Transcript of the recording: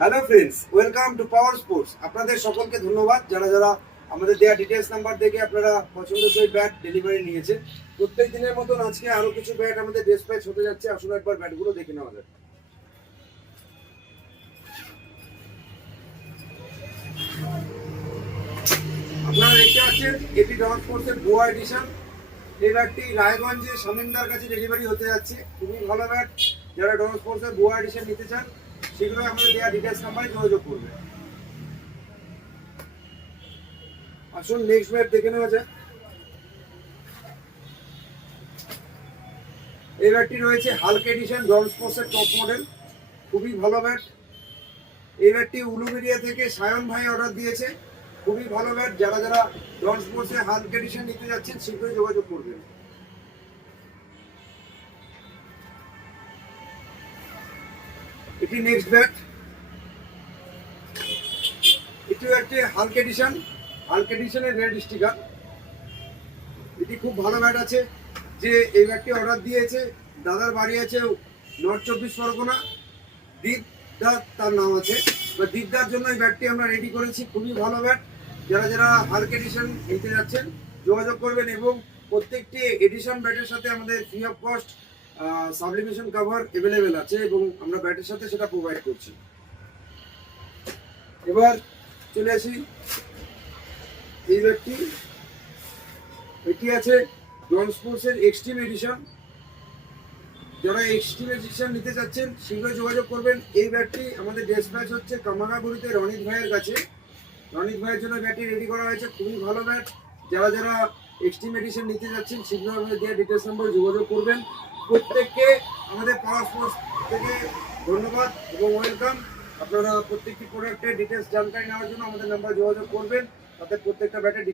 Hello friends, welcome to power sports. আপনাদের সকলকে ধন্যবাদ যারা যারা আমাদের দেওয়া ডিটেলস নাম্বার দেখে আপনারা পছন্দসই ব্যাট ডেলিভারি নিয়েছেন। প্রত্যেক দিনের মতন আজকে আরো কিছু ব্যাট আমাদের ডিসপ্যাচ হতে যাচ্ছে। আসলে একবার ব্যাটগুলো দেখে নেওয়া যাক। আপনারা দেখতে পাচ্ছেন এটি ডন স্পোর্টসের গোয়া এডিশন। এই ব্যাটটি রায়গঞ্জে শামিমদার কাছে ডেলিভারি হতে যাচ্ছে। খুবই ভালো ব্যাট। যারা ডন স্পোর্টসের গোয়া এডিশন নিতে চান শীঘ্রই আমাদের দেওয়া ডিটেলস নাম্বারে যোগাযোগ করবেন। আসুন নেক্সট ব্যাট দেখে নেওয়া যাক। এই ব্যাটটি রয়েছে হাল্ক এডিশন ডন স্পোর্টসের টপ মডেল। খুবই ভালো ব্যাট। এই ব্যাটটি উলুবেরিয়া থেকে সায়ন ভাই অর্ডার দিয়েছে। খুবই ভালো ব্যাট। যারা যারা ডন স্পোর্টসের হাল্ক এডিশন নিতে যাচ্ছেন শীঘ্রই যোগাযোগ করবেন। এটি নেক্সট ব্যাট। এটিও একটি হাল্ক এডিশন। হাল্ক এডিশনের রেড স্টিকার। এটি খুব ভালো ব্যাট আছে। যে এই ব্যাটটি অর্ডার দিয়েছে দাদার বাড়ি আছে নর্থ 24 পরগনা। দীপদার তার নাম আছে। দীপদার জন্য এই ব্যাটটি আমরা রেডি করেছি। খুবই ভালো ব্যাট। যারা যারা হাল্ক এডিশন নিতে যাচ্ছেন যোগাযোগ করবেন। এবং প্রত্যেকটি এডিশন ব্যাটের সাথে আমাদের free of cost sublimation cover available আছে এবং আমরা ব্যাটের সাথে সেটা প্রোভাইড করছি। এবার চলে আসি এই ব্যাটটি। এটি আছে ডন স্পোর্টসের এক্সট্রিম এডিশন। যারা এক্সট্রিম এডিশন নিতে চাচ্ছেন শীঘ্রই যোগাযোগ করবেন। এই ব্যাটটি আমাদের ডিসপ্যাচ হচ্ছে কামারহাগুড়িতে রনিত ভাইয়ের কাছে। রনিত ভাইয়ের জন্য ব্যাটটি রেডি করা হয়েছে। খুবই ভালো ব্যাট। যারা যারা এক্সট্রিম এডিশন নিতে যাচ্ছেন শীঘ্রই আমাদের দেওয়া ডিটেলস নম্বরে যোগাযোগ করবেন। প্রত্যেককে আমাদের পাওয়ার স্পোর্টস থেকে ধন্যবাদ এবং ওয়েলকাম। আপনারা প্রত্যেকটি প্রোডাক্টের ডিটেলস জানকারি নেওয়ার জন্য আমাদের নাম্বারে যোগাযোগ করবেন। তাতে প্রত্যেকটা ব্যাটের